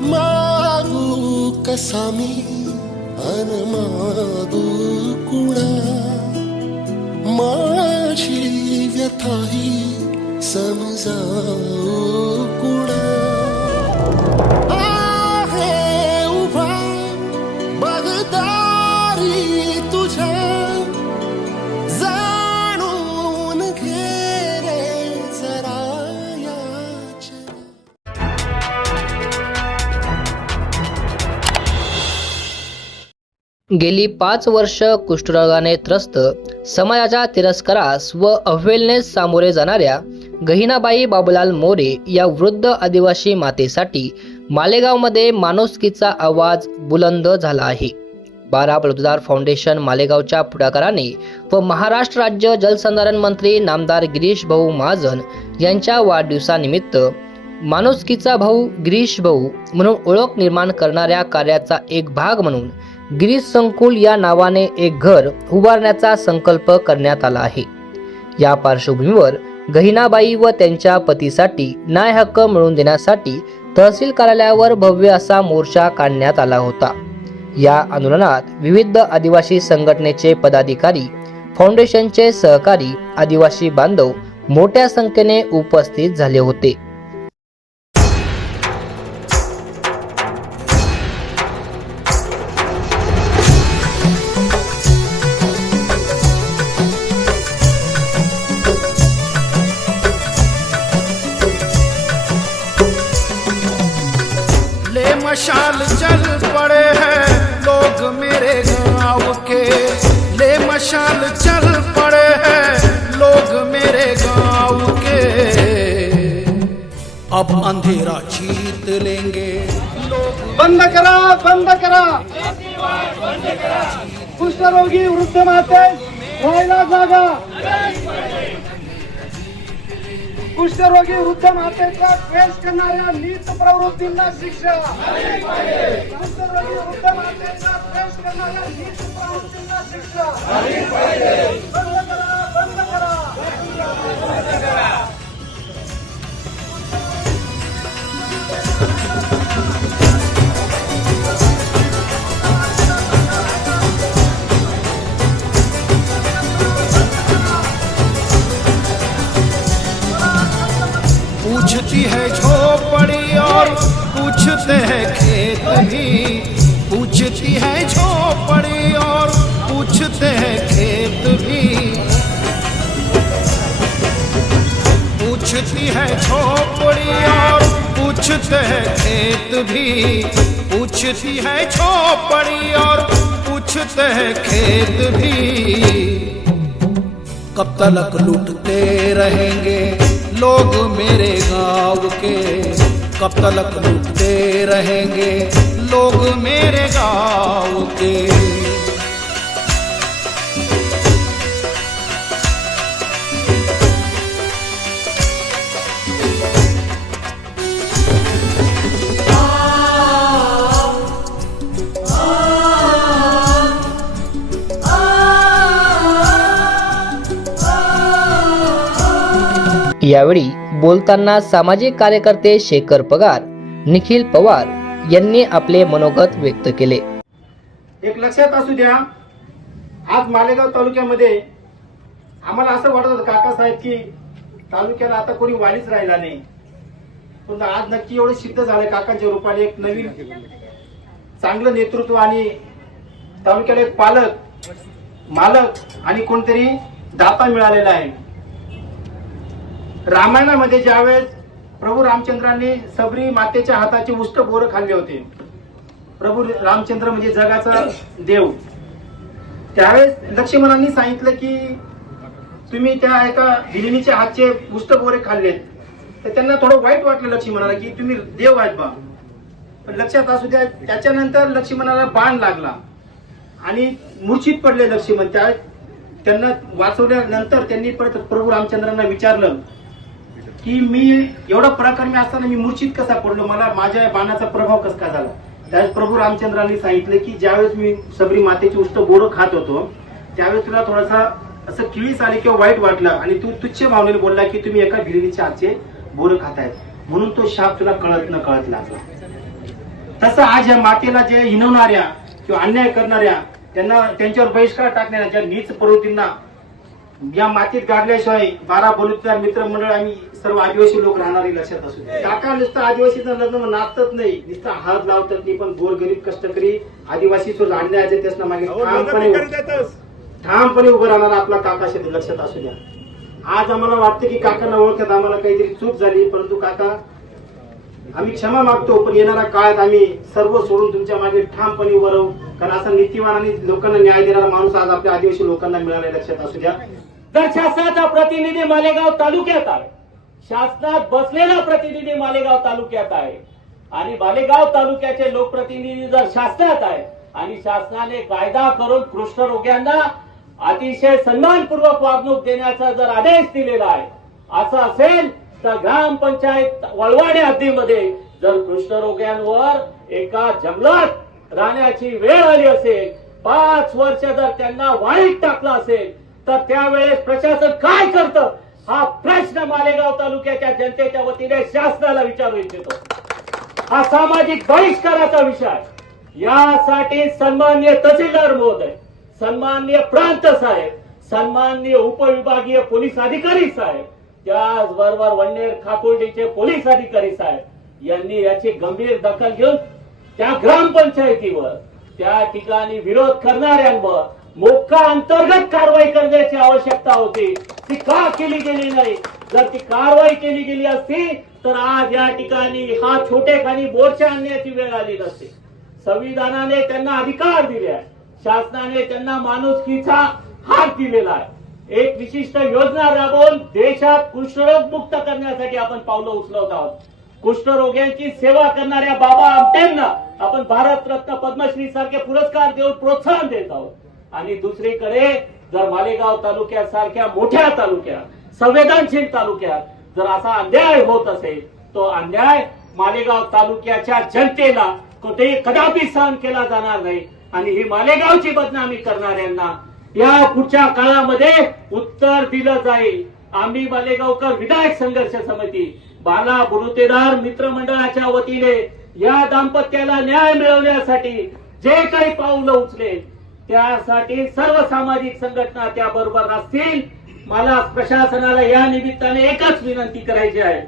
मागू कसा मी अन मागू कुणा? माझी व्यथाही समजावू कुणा? गेली पाच वर्ष कुष्ठरोगाने त्रस्त समाजाच्या तिरस्कारास व अवहेलनेस सामोरे जाणाऱ्या गहिनाबाई बाबूलाल मोरे या वृद्ध आदिवासी मातेसाठी मालेगावमध्ये माणुसकीचा आवाज बुलंद झाला आहे. बारा बलुतदार फाउंडेशन मालेगावच्या पुढाकाराने व महाराष्ट्र राज्य जलसंधारण मंत्री नामदार गिरीश भाऊ महाजन यांच्या वाढदिवसानिमित्त माणुसकीचा भाऊ गिरीश भाऊ म्हणून ओळख निर्माण करणाऱ्या कार्याचा एक भाग म्हणून गिरीश संकुल या नावाने एक घर उभारण्याचा संकल्प करण्यात आला आहे. या पार्श्वभूमीवर गहिनाबाई व त्यांच्या पतीसाठी न्याय हक्क मिळवून देण्यासाठी तहसील कार्यालयावर भव्य असा मोर्चा काढण्यात आला होता. या आंदोलनात विविध आदिवासी संघटनेचे पदाधिकारी फाउंडेशनचे सहकारी आदिवासी बांधव मोठ्या संख्येने उपस्थित झाले होते. आप अंधेरा जीत लेंगे। बंद करा बंद करा। कुष्ठरोगी वृद्ध माते व्हायला जागा। कुष्ठरोगी वृद्ध मातेचा द्वेष करणाऱ्या नीच प्रवृत्तींना शिक्षा। कुष्ठरोगी वृद्ध मातेचा द्वेष करणाऱ्या नीच प्रवृत्तींना शिक्षा। पूछती है झोपड़ी और पूछते हैं खेत भी। पूछती है झोपड़ी और पूछते हैं खेत भी। पूछती है झोपड़ी और पूछते हैं खेत भी। पूछती है झोपड़ी और पूछते हैं खेत भी। कब तलक लूटते रहेंगे? लोग मेरे गांव के कब तलक लूटते रहेंगे। लोग मेरे गांव के यावेळी बोलताना सामाजिक कार्यकर्ते शेखर पगार निखिल पवार यांनी आपले मनोगत व्यक्त केले. एक लक्षात असू द्या आज मालेगाव तालुक्यामध्ये आम्हाला असं वाटत होतं काकासाहेब की तालुक्याला आता कोणी वालीच राहिला नाही. पण आज नक्की एवढं सिद्ध झालं काकांच्या रूपाने एक नवीन चांगलं नेतृत्व आणि तालुक्याला एक पालक मालक आणि कोणतरी दाता मिळालेला आहे. रामायणामध्ये ज्यावेळेस प्रभू रामचंद्रांनी सबरी मातेच्या हाताचे उष्ट बोर खाल्ले होते प्रभू रामचंद्र म्हणजे जगाचा देव. त्यावेळेस लक्ष्मणांनी सांगितलं की तुम्ही त्या एका भिलिनीच्या हातचे उष्ट बोरे खाल्लेत. तर त्यांना थोडं वाईट वाटलं लक्ष्मणाला की तुम्ही देव आहेत बा. पण लक्षात असू द्या त्याच्यानंतर लक्ष्मणाला बाण लागला. आणि मूर्छित पडले लक्ष्मण. त्या त्यांना वाचवल्यानंतर त्यांनी परत प्रभू रामचंद्रांना विचारलं की मी एवढा पराक्रमी असताना मी मूर्छित कसा पडलो? मला माझ्या बाणाचा प्रभाव कसा काय झाला? त्यावेळेस प्रभू रामचंद्रांनी सांगितलं की ज्यावेळेस मी सबरी मातेची उष्ट बोरं खात होतो त्यावेळेस तुला थोडासा असं किळीस आले किंवा वाईट वाटलं आणि तू तुच्छ भावनेने बोलला की तुम्ही एका भिरणीच्या हातचे बोरं खातायत. म्हणून तो शाप तुला कळत न कळत लागला. तसं आज या मातेला जे हिनवणाऱ्या किंवा अन्याय करणाऱ्या त्यांना त्यांच्यावर बहिष्कार टाकणाऱ्या ज्या नीच प्रवृत्तींना या मातीत गाडल्याशिवाय बारा बलुतेदार मित्रमंडळ आम्ही सर्व आदिवासी लोक राहणारे लक्षात असू द्या. काका नुसतं आदिवासीचं लग्न नाचतच नाही. नुसतं हात लावतात नाही पण गोरगरीब कष्टकरी. आदिवासी जो अन्याय त्याच्यामागे ठामपणे ठामपणे उभं राहणारा आपला काका शेत लक्षात असू द्या. आज आम्हाला वाटतं की काकांना ओळखत आम्हाला काहीतरी चूक झाली परंतु काका आम्ही क्षमा मागतो पण येणाऱ्या काळात आम्ही सर्व सोडून तुमच्या मागे ठामपणे उभं राहू. कारण असा नीतिवान आणि लोकांना न्याय देणारा माणूस आज आपल्या आदिवासी लोकांना मिळाला लक्षात असू द्या. तर शासनाचा प्रतिनिधी मालेगाव तालुक्यात आहे शासनात बसलेला प्रतिनिधी मालेगाव तालुक्यात आहे. आणि मालेगाव तालुक्याचे लोकप्रतिनिधी जर शासनात आहे आणि शासनाने कायदा करून कृष्णरोग्यांना अतिशय सन्मानपूर्वक वागणूक देण्याचा जर आदेश दिलेला आहे असं असेल तर ग्रामपंचायत वळवाडे हद्दीमध्ये जर कृष्णरोग्यांवर एका जंगलात राहण्याची वेळ आली असेल पाच वर्ष जर त्यांना वाईट टाकलं असेल तर त्यावेळेस प्रशासन काय करतं? हा प्रश्न मालेगाव तालुक्याच्या जनतेच्या वतीने शासनाला विचारू इच्छितो. हा सामाजिक बहिष्काराचा विषय. यासाठी सन्मान्य तहसीलदार महोदय सन्मान्य प्रांत साहेब सन्मान्य उपविभागीय पोलीस अधिकारी साहेब त्याचबरोबर वन्नेर खाकुर्डीचे पोलीस अधिकारी साहेब यांनी याची गंभीर दखल घेऊन त्या ग्रामपंचायतीवर त्या ठिकाणी विरोध करणाऱ्यांवर मोका अंतर्गत कारवाई करण्याची आवश्यकता होती. ती का केली गेली नाही? जर ती कारवाई केली गेली असती तर आज या ठिकाणी हा छोटेखानी मोर्चा आणण्याची वेळ आली नसते. संविधानाने त्यांना अधिकार दिले आहे. शासनाने त्यांना माणुसकीचा हात दिलेला आहे. एक विशिष्ट योजना राबवून देशात कुष्ठरोग मुक्त करण्यासाठी आपण पावलं उचलवत आहोत. कुष्ठरोग्यांची सेवा करणाऱ्या बाबा आमटेंना आपण भारतरत्न पद्मश्री सारखे पुरस्कार देऊन प्रोत्साहन देत आहोत. आणि दुसरीकडे जर मालेगाव तालुक्यासारख्या मोठ्या तालुक्यात संवेदनशील तालुक्यात जर असा अन्याय होत असेल तो अन्याय मालेगाव तालुक्याच्या जनतेला कुठेही कदापि सहन केला जाणार नाही. आणि ही मालेगावची बदनामी करणाऱ्यांना या पुढच्या काळामध्ये उत्तर दिलं जाईल. आम्ही मालेगावकर विधायक संघर्ष समिती बाला बुरुतेदार मित्रमंडळाच्या वतीने या दाम्पत्याला न्याय मिळवण्यासाठी जे काही पावलं उचलेल त्यासाठी सर्व सामाजिक संघटना त्याबरोबर असतील. मला प्रशासनाला या निमित्ताने एकच विनंती करायची आहे.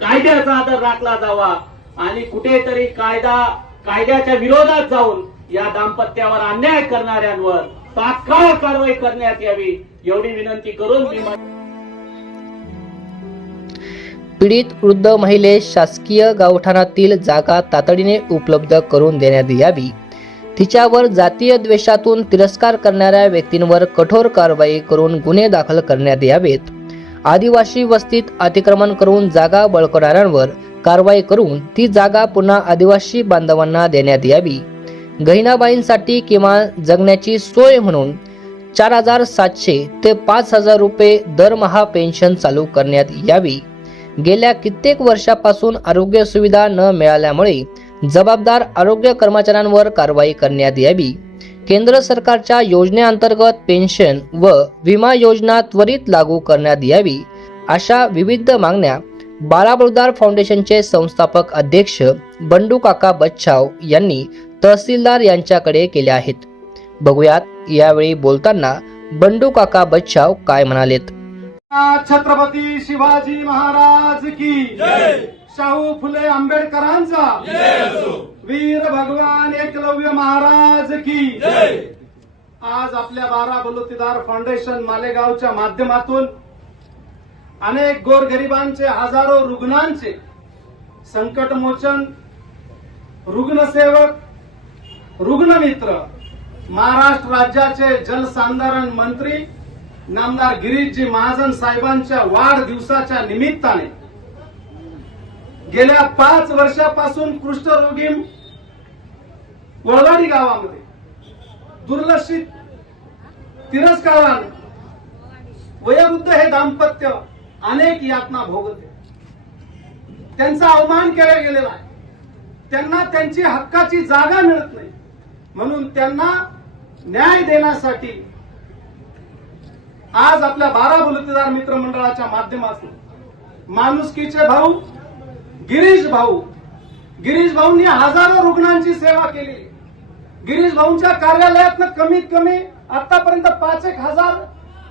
कायद्याचा आदर राखला जावा आणि कुठेतरी कायदा कायद्याच्या विरोधात जाऊन या दाम्पत्यावर अन्याय करणाऱ्यांवर तात्काळ कारवाई करण्यात यावी एवढी विनंती करून मी पीडित वृद्ध महिलेस शासकीय गावठाणातील जागा तातडीने उपलब्ध करून देण्यात यावी. तिच्यावर जातीय द्वेषातून तिरस्कार करणाऱ्या व्यक्तींवर कठोर कारवाई करून गुन्हे दाखल करण्यात यावेत. आदिवासी वस्तीत अतिक्रमण करून जागा बळकवणाऱ्यांवर कारवाई करून ती जागा पुन्हा आदिवासी बांधवांना देण्यात यावी. गहिनाबाईंसाठी किमान जगण्याची सोय म्हणून चार हजार सातशे ते पाच हजार रुपये दरमहा पेन्शन चालू करण्यात यावी. गेल्या कित्येक वर्षापासून आरोग्य सुविधा न मिळाल्यामुळे जबाबदार आरोग्य कर्मचाऱ्यांवर कारवाई करण्यात यावी. केंद्र सरकारच्या योजनेअंतर्गत पेन्शन व विमा योजना त्वरित लागू करण्यात यावी अशा विविध मागण्या बाळाबुलदार फाउंडेशनचे संस्थापक अध्यक्ष बंडू काका बच्छाव यांनी तहसीलदार यांच्याकडे केल्या आहेत. बघूयात यावेळी बोलताना बंडू काका बच्छाव काय म्हणालेत. छत्रपती शिवाजी महाराज की शाहू फुले आंबेडकरांचा. वीर भगवान एकलव्य महाराज की. आज आपल्या बारा बलुतेदार फाउंडेशन मालेगावच्या माध्यमातून अनेक गोरगरिबांचे हजारो रुग्णांचे संकटमोचन रुग्णसेवक रुग्णमित्र महाराष्ट्र राज्याचे जलसंधारण मंत्री नामदार गिरीशजी महाजन साहेबांच्या वाढदिवसाच्या निमित्ताने गेल्या पाच वर्षापासून कुष्ठरोगी वळवाडी गावामध्ये दुर्लक्षित तिरस्काराने वयोवृद्ध हे दाम्पत्य अनेक यातना भोगते. त्यांचा अवमान केला गेलेला आहे. त्यांना त्यांची हक्काची जागा मिळत नाही. म्हणून त्यांना न्याय देण्यासाठी आज आपल्या बारा बलुतेदार मित्रमंडळाच्या माध्यमातून माणुसकीचे भाऊ गिरीश भाऊ. गिरीश भाऊंनी हजारो रुग्णांची सेवा केली. गिरीश भाऊंच्या कार्यालयातनं कमीत कमी आतापर्यंत पाच एक हजार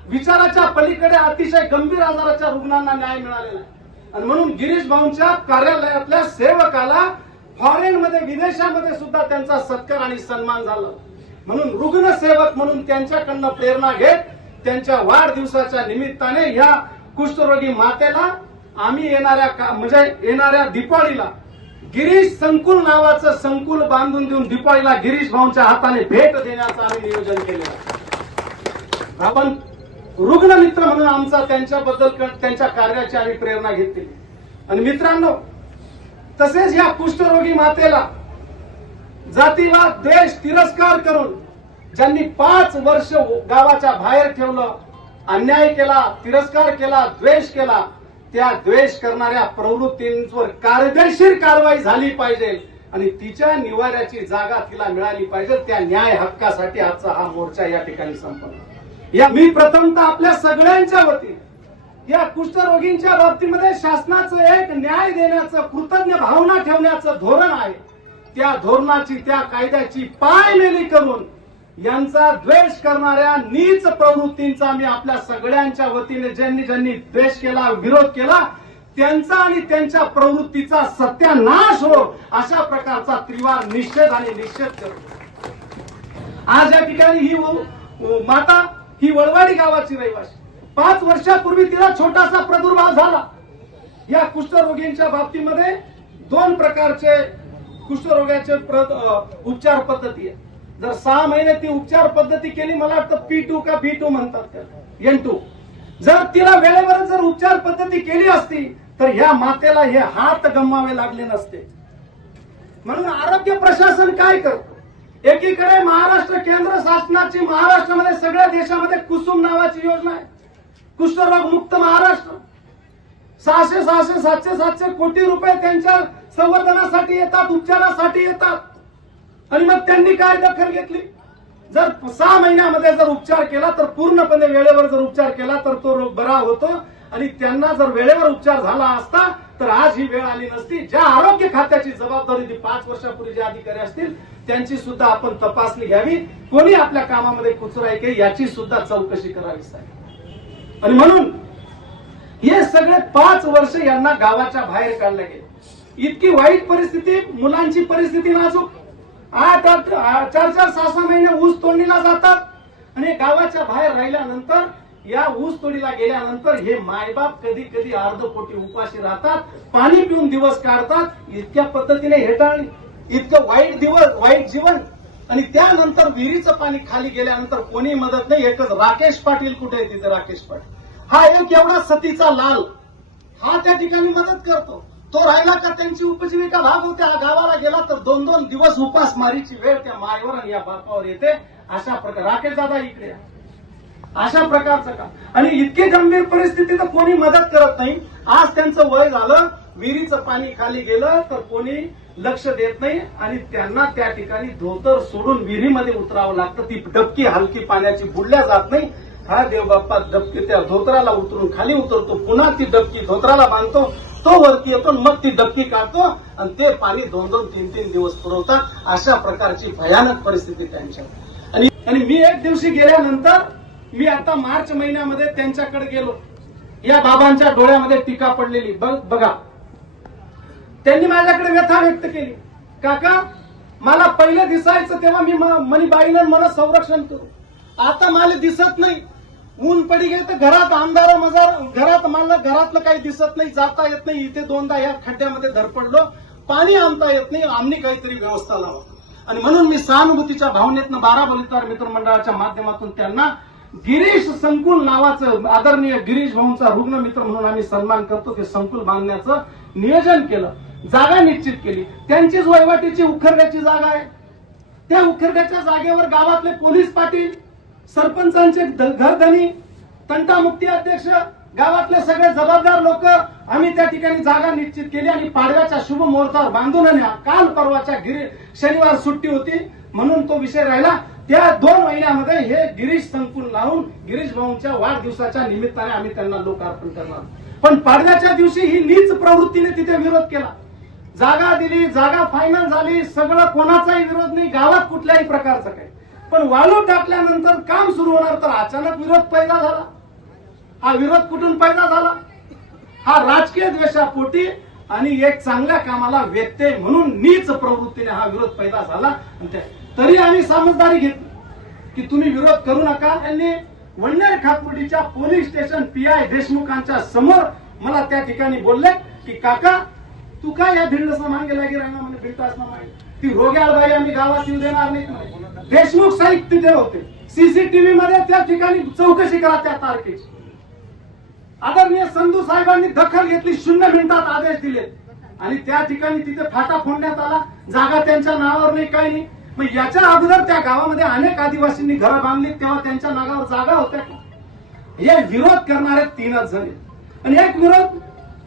विचाराच्या पलीकडे अतिशय गंभीर आजाराच्या रुग्णांना न्याय मिळालेला आहे. आणि म्हणून गिरीश भाऊंच्या कार्यालयातल्या सेवकाला फॉरेनमध्ये विदेशामध्ये सुद्धा त्यांचा सत्कार आणि सन्मान झाला. म्हणून रुग्णसेवक म्हणून त्यांच्याकडनं प्रेरणा घेत त्यांच्या वाढदिवसाच्या निमित्ताने ह्या कुष्ठरोगी मातेला आम्ही येणाऱ्या का- म्हणजे येणाऱ्या दिपाळीला गिरीश संकुल नावाचं संकुल बांधून देऊन दिपाळीला गिरीश भाऊंच्या हाताने भेट देण्याचं आम्ही नियोजन केलेलं आपण आपण रुग्णमित्र म्हणून आमचा त्यांच्याबद्दल त्यांच्या कार्याची आम्ही प्रेरणा घेतली. आणि मित्रांनो तसेच या कुष्ठरोगी मातेला जातीवाद द्वेष तिरस्कार करून ज्यांनी पाच वर्ष गावाच्या बाहेर ठेवलं अन्याय केला तिरस्कार केला द्वेष केला त्या द्वेष करणाऱ्या प्रवृत्तींवर कायदेशीर कारवाई झाली पाहिजे आणि तिच्या निवाऱ्याची जागा तिला मिळाली पाहिजे त्या न्याय हक्कासाठी आजचा हा मोर्चा या ठिकाणी संपन्न या मी प्रथमतः आपल्या सगळ्यांच्या वतीने या कुष्ठरोगींच्या बाबतीमध्ये शासनाचं एक न्याय देण्याचं कृतज्ञ भावना ठेवण्याचं धोरण आहे. त्या धोरणाची त्या कायद्याची पायमेली करून यांचा द्वेष करणाऱ्या नीच प्रवृत्तींचा मी आपल्या सगळ्यांच्या वतीने ज्यांनी ज्यांनी द्वेष केला विरोध केला त्यांचा आणि त्यांच्या प्रवृत्तीचा सत्यानाश हो अशा प्रकारचा त्रिवार निषेध आणि निषेध करतो. आज या ठिकाणी ही माता ही वळवाडी गावाची रहिवाशी पाच वर्षापूर्वी तिला छोटासा प्रादुर्भाव झाला. या कुष्ठरोगींच्या बाबतीमध्ये दोन प्रकारचे कुष्ठरोगाचे प्र- उपचार पद्धती आहे जर सहा महिने ती उपचार पद्धती केली मला वाटतं पी टू का बी टू म्हणतात त्याला. एन टू जर तिला वेळेवर जर उपचार पद्धती केली असती तर ह्या मातेला हे हात गमवावे लागले नसते. म्हणून आरोग्य प्रशासन काय करतो? एकीकडे महाराष्ट्र केंद्र शासनाची महाराष्ट्रामध्ये सगळ्या देशामध्ये कुसुम नावाची योजना आहे. कुष्ठरोग मुक्त महाराष्ट्र. सहाशे सहाशे सातशे सातशे कोटी रुपये त्यांच्या संवर्धनासाठी येतात उपचारासाठी येतात. आणि मग त्यांनी काय दखल घेतली? जर सहा महिन्यामध्ये जर उपचार केला तर पूर्णपणे वेळेवर जर उपचार केला तर तो रोग बरा होतो. आणि त्यांना जर वेळेवर उपचार झाला असता तर आज ही वेळ आली नसती. ज्या आरोग्य खात्याची जबाबदारी ती पाच वर्षापूर्वी जे अधिकारी असतील त्यांची सुद्धा आपण तपासणी घ्यावी. कोणी आपल्या कामामध्ये कुचराई के याची सुद्धा चौकशी करावी साहेब. आणि म्हणून हे सगळे पाच वर्ष यांना गावाच्या बाहेर काढले गेले. इतकी वाईट परिस्थिती मुलांची परिस्थिती नाजूक. आता चार चार सहा सहा महिने ऊस तोडणीला जातात. आणि गावाच्या बाहेर राहिल्यानंतर या ऊस तोडीला गेल्यानंतर हे मायबाप कधी कधी अर्धपोटी उपाशी राहतात पाणी पिऊन दिवस काढतात इतक्या पद्धतीने हेटाळणी इतकं वाईट दिवस वाईट जीवन. आणि त्यानंतर विहिरीचं पाणी खाली गेल्यानंतर कोणी मदत नाही एकच राकेश पाटील कुठे आहे तिथे राकेश पाटील? हा एक एवढा सतीचा लाल. हा त्या ठिकाणी मदत करतो. तो राहिला का? त्यांची उपजीविका भाग होते. हा गावाला गेला तर दोन दोन दिवस उपास मारीची वेळ त्या मायवर आणि या बापावर येते. अशा प्रकार राकेश दादा इकडे अशा प्रकारचं का आणि इतकी गंभीर परिस्थिती तर कोणी मदत करत नाही. आज त्यांचं वय झालं विहिरीचं पाणी खाली गेलं तर कोणी लक्ष देत नाही. आणि त्यांना त्या ठिकाणी धोतर सोडून विहिरीमध्ये उतरावं लागतं. ती डबकी हलकी पाण्याची बुडल्या जात नाही. हा देवबाप्पा डबकी त्या धोतराला उतरून खाली उतरतो. पुन्हा ती डबकी धोतराला बांधतो. तो वरती येतो मग ती डबकी काढतो आणि ते पाणी दोन दोन तीन तीन दिवस पुरवतात. अशा प्रकारची भयानक परिस्थिती त्यांच्या आणि आणि मी एक दिवशी गेल्यानंतर मी आता मार्च महिन्यामध्ये त्यांच्याकडे गेलो. या बाबांच्या डोळ्यामध्ये टीका पडलेली. बघ- बघा. त्यांनी माझ्याकडे व्यथा व्यक्त केली. काका मला पहिलं दिसायचं तेव्हा मी म- मनी मला संरक्षण करू. आता मला दिसत नाही. ऊन पडी गेलं तर घरात अंधार मजार घरात मला घरातलं काही दिसत नाही जाता येत नाही. इथे दोनदा या खड्ड्यामध्ये धरपडलो पाणी आणता येत नाही. आम्ही काहीतरी व्यवस्था लावा आणि म्हणून मी सहानुभूतीच्या भावनेतनं बारा बलितार मित्रमंडळाच्या माध्यमातून त्यांना गिरीश संकुल नावाचं आदरणीय गिरीश भाऊंचा रुग्ण मित्र म्हणून आम्ही सन्मान करतो. ते संकुल बांधण्याचं नियोजन केलं. जागा निश्चित केली. त्यांचीच वैवाटीची उखरड्याची जागा आहे. त्या उखरड्याच्या जागेवर गावातले पोलीस पाटील सरपंचांचे घरधनी तंटामुक्ती अध्यक्ष गावातले सगळे जबाबदार लोक आम्ही त्या ठिकाणी जागा निश्चित केली आणि पाडव्याच्या शुभ मुहूर्तावर बांधून आणल्या काल परवाच्या गिरी शनिवार सुट्टी होती म्हणून तो विषय राहिला. त्या दोन महिन्यामध्ये हे गिरीश संकुल लावून गिरीश भाऊंच्या वाढदिवसाच्या निमित्ताने आम्ही त्यांना लोकार्पण करणार. पण पाडव्याच्या दिवशी ही नीच प्रवृत्तीने तिथे विरोध केला. जागा दिली जागा फायनल झाली सगळं कोणाचाही विरोध नाही गावात कुठल्याही प्रकारचं काही. पण वाळू टाकल्यानंतर काम सुरू होणार तर अचानक विरोध पैदा झाला. हा विरोध कुठून पैदा झाला? हा राजकीय द्वेषापोटी आणि एक चांगल्या कामाला व्यत्यय म्हणून नीच प्रवृत्तीने हा विरोध पैदा झाला. तरी आम्ही समजदारी घेतली की तुम्ही विरोध करू नका. त्यांनी वन्नेर खातपुटीच्या पोलीस स्टेशन पी आय देशमुखांच्या समोर मला त्या ठिकाणी बोलले की काका तू काय या भिंड मागे लागे राहिना म्हणजे भिंड मागे. ती रोग्याळबाई आम्ही गावात येऊ देणार नाही देशमुख साहेब तिथे होते. सीसीटीव्ही मध्ये त्या ठिकाणी चौकशी करा त्या तारखेची. आदरणीय संधू साहेबांनी दखल घेतली शून्य मिनिटात आदेश दिले. आणि त्या ठिकाणी तिथे फाटा फोडण्यात आला. जागा त्यांच्या नावावर नाही काही नाही. मग याच्या अगोदर त्या गावामध्ये अनेक आदिवासींनी घरं बांधली तेव्हा त्यांच्या नावावर जागा होत्या का? हे विरोध करणारे तीनच जण आणि एक विरोध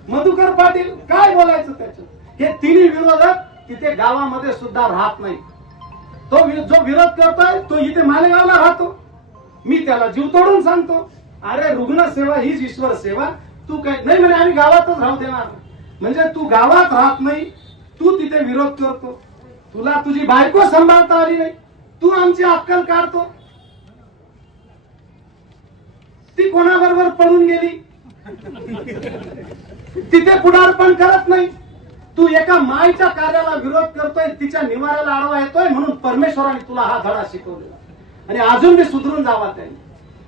मधुकर पाटील काय बोलायचं त्याच्यात? हे तिन्ही विरोधक तिथे गावामध्ये सुद्धा राहत नाही तो जो विरोध करतोय तो इथे मालेगावला राहतो. मी त्याला जीव तोडून सांगतो. अरे रुग्ण सेवा हीच ईश्वर सेवा. तू काय नाही म्हणे आम्ही गावातच राहू देणार. म्हणजे तू गावात राहत नाही तू तिथे विरोध करतो. तुला तुझी बायको सांभाळता आली नाही. तू आमची अक्कल काढतो. ती कोणाबरोबर पळून गेली? तिथे पुढारपण करत नाही. तू एका माईच्या कार्याला विरोध करतोय तिच्या निवाऱ्याला आडवा येतोय म्हणून परमेश्वराने तुला हा धडा शिकवलेला आणि अजून मी सुधरून जावा त्यांनी.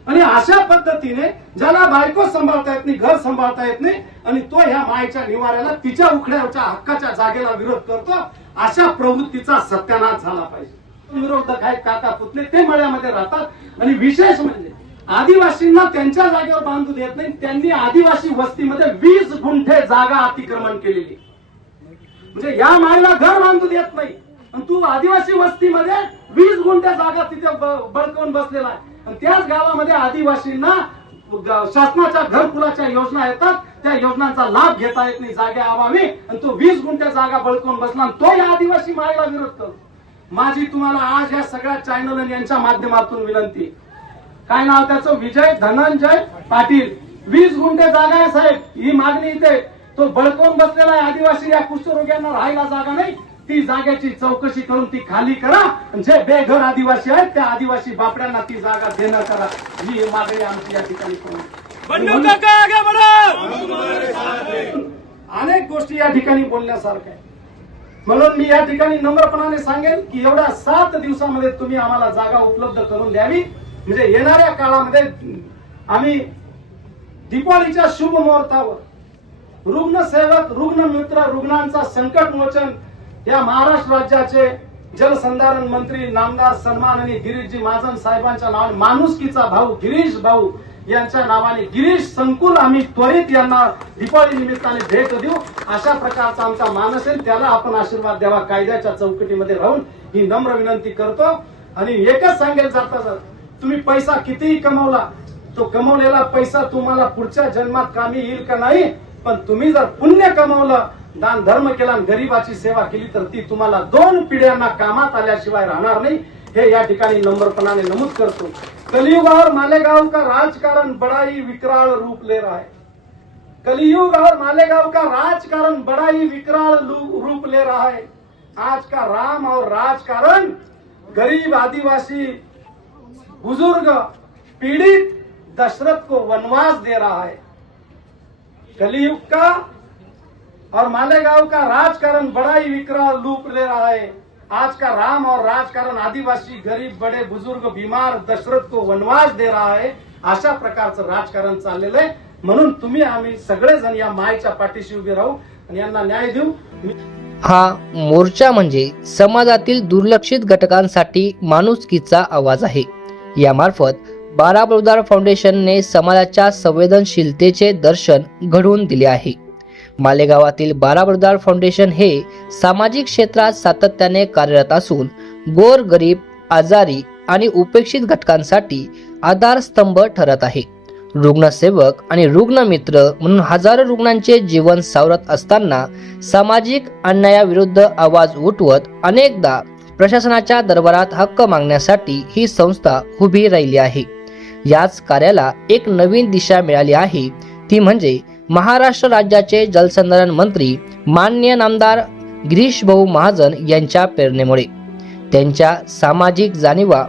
आणि अशा पद्धतीने ज्याला बायको सांभाळता येत नाही घर सांभाळता येत नाही आणि तो ह्या मायेच्या निवाऱ्याला तिच्या उखड्याच्या हक्काच्या जागेला विरोध करतो अशा प्रवृत्तीचा सत्यानाश झाला पाहिजे. विरोधक आहेत काका पुतले ते मळ्यामध्ये राहतात. आणि विशेष म्हणजे आदिवासींना त्यांच्या जागेवर बांधू देत नाही त्यांनी आदिवासी वस्तीमध्ये वीस गुंठे जागा अतिक्रमण केलेली. म्हणजे या मायला घर बांधू देत नाही. आणि तू आदिवासी वस्तीमध्ये वीस गुंठ्या जागा तिथे बळकवून बसलेला आहे. आणि त्याच गावामध्ये आदिवासींना शासनाच्या घरकुलाच्या योजना येतात. त्या योजनांचा लाभ घेता येत नाही जागे अभावी आणि तो वीस गुंठ्या जागा बळकवून बसला आणि तो या आदिवासी मायला विरोध करतो. माझी तुम्हाला आज या सगळ्या चॅनल यांच्या माध्यमातून विनंती. काय नाव त्याचं? विजय धनंजय पाटील. वीस गुंठे जागा आहे साहेब. ही मागणी इथे तो बळकवून बसलेला आहे. आदिवासी या कुष्ठरोग्यांना राहायला जागा नाही. ती जागेची चौकशी करून ती खाली करा. जे बेघर आदिवासी आहेत त्या आदिवासी बापड्यांना ती जागा देणं करा. ही मागणी आमची या ठिकाणी अनेक गोष्टी या ठिकाणी बोलण्यासारख्या. म्हणून मी या ठिकाणी नम्रपणाने सांगेन की एवढ्या सात दिवसामध्ये तुम्ही आम्हाला जागा उपलब्ध करून द्यावी. म्हणजे येणाऱ्या काळामध्ये आम्ही दीपावलीच्या शुभ मुहूर्तावर रुग्णसेवक रुग्ण मित्र रुग्णांचा संकट मोचन या महाराष्ट्र राज्याचे जलसंधारण मंत्री नामदार सन्मान आणि गिरीशजी महाजन साहेबांच्या नावाने माणुसकीचा भाऊ गिरीश भाऊ यांच्या नावाने गिरीश संकुल आम्ही त्वरित यांना दीपावली निमित्ताने भेट देऊ. अशा प्रकारचा आमचा मान असेल त्याला आपण आशीर्वाद द्यावा. कायद्याच्या चौकटीमध्ये राहून ही नम्र विनंती करतो. आणि एकच सांगेल जाता. तुम्ही पैसा कितीही कमवला तो कमवलेला पैसा तुम्हाला पुढच्या जन्मात कामी येईल का नाही? पण तुम्ही जर पुण्य कमवलं दान धर्म केला आणि गरीबाची सेवा केली तर ती तुम्हाला दोन पिढ्यांना कामात आल्याशिवाय राहणार नाही. हे या ठिकाणी नंबरपणाने नमूद करतो. कलियुग और का राजकारण बड़ा ही रूप ले रहा है. कलयुग और का राजकारण बड़ा ही रूप ले रहा है. आज का राम और राजकारण गरीब आदिवासी बुजुर्ग पीड़ित दशरथ को वनवास दे रहा है. कलयुग का और मालेगांव का राजकारण बड़ा ही विकराल रूप ले रहा है। आज का राम और राजकारण आदिवासी गरीब बड़े बुजुर्ग बीमार दशरथ को वनवास दे रहा है। अशा प्रकारचं राजकारण चाललेलं आहे। म्हणून तुम्ही आम्ही सगळेजण या मायच्या पाठीशी उभे राहू आणि यांना न्याय देऊ. हा मोर्चा म्हणजे समाजातील दुर्लक्षित घटकांसाठी माणुसकीचा आवाज आहे. यामार्फत बारा बलुदार फाउंडेशनने समाजाच्या संवेदनशीलतेचे दर्शन घडवून दिले आहे. मालेगावातील बारा बलुदार फाउंडेशन हे सामाजिक क्षेत्रात सातत्याने कार्यरत असून गोर गरीब आजारी आणि उपेक्षित घटकांसाठी आधारस्तंभ ठरत आहे. रुग्णसेवक आणि रुग्णमित्र म्हणून हजारो रुग्णांचे जीवन सावरत असताना सामाजिक अन्यायाविरुद्ध आवाज उठवत अनेकदा प्रशासनाच्या दरबारात हक्क मागण्यासाठी ही संस्था उभी राहिली आहे. याच कार्याला एक नवीन दिशा मिळाली आहे. ती म्हणजे महाराष्ट्र राज्याचे जलसंधारण मंत्री मान्य नामदार गिरीश भाऊ महाजन यांच्या प्रेरणेमुळे. त्यांच्या सामाजिक जाणीवा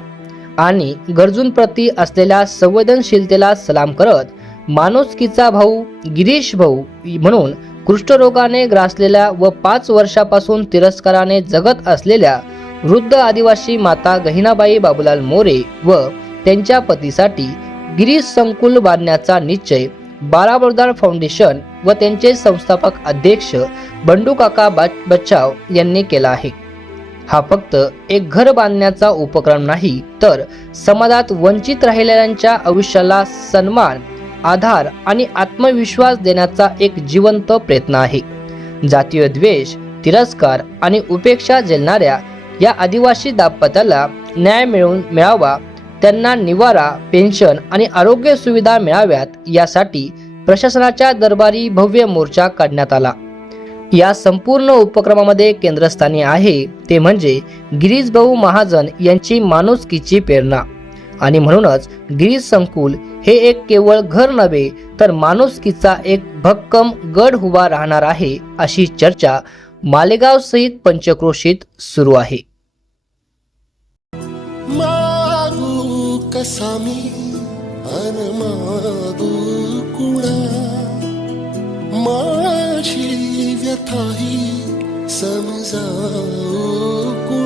आणि गरजूंप्रती असलेल्या संवेदनशीलतेला सलाम करत माणुसकीचा भाऊ गिरीश भाऊ म्हणून कुष्ठरोगाने ग्रासलेल्या व पाच वर्षापासून तिरस्काराने जगत असलेल्या वृद्ध आदिवासी माता गहिनाबाई बाबूलाल मोरे व त्यांच्या पतीसाठी गिरीश संकुल बांधण्याचा निश्चय बाराबरदार फाउंडेशन व त्यांचे संस्थापक अध्यक्ष बंडू काका बच- बच्चाव यांनी केला आहे. हा फक्त एक घर बांधण्याचा उपक्रम नाही तर समाजात वंचित राहिलेल्यांच्या आयुष्याला सन्मान आधार आणि आत्मविश्वास देण्याचा एक जिवंत प्रयत्न आहे. जातीय द्वेष तिरस्कार आणि उपेक्षा झेलणाऱ्या या आदिवासी दाम्पत्याला न्याय मिळवून मिळावा त्यांना निवारा पेन्शन आणि आरोग्य सुविधा मिळाव्यात यासाठी प्रशासनाच्या दरबारी भव्य मोर्चा काढण्यात आला. या संपूर्ण उपक्रमामध्ये केंद्रस्थानी आहे ते म्हणजे गिरीश भाऊ महाजन यांची माणुसकीची प्रेरणा. आणि म्हणूनच गिरीश संकुल हे एक केवळ घर नव्हे तर माणुसकीचा एक भक्कम गड उभा राहणार आहे अशी चर्चा मालेगाव सहित पंचक्रोशीत सुरू आहे. मागू कसा मी अन मागू कुणा? माझी व्यथाही समजावू कुणा?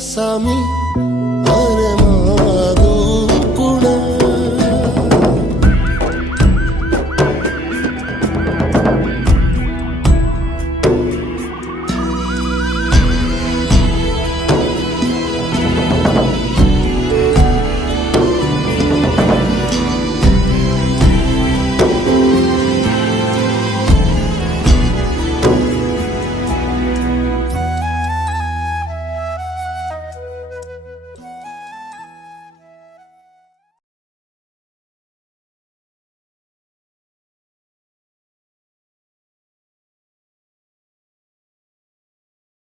besame, anema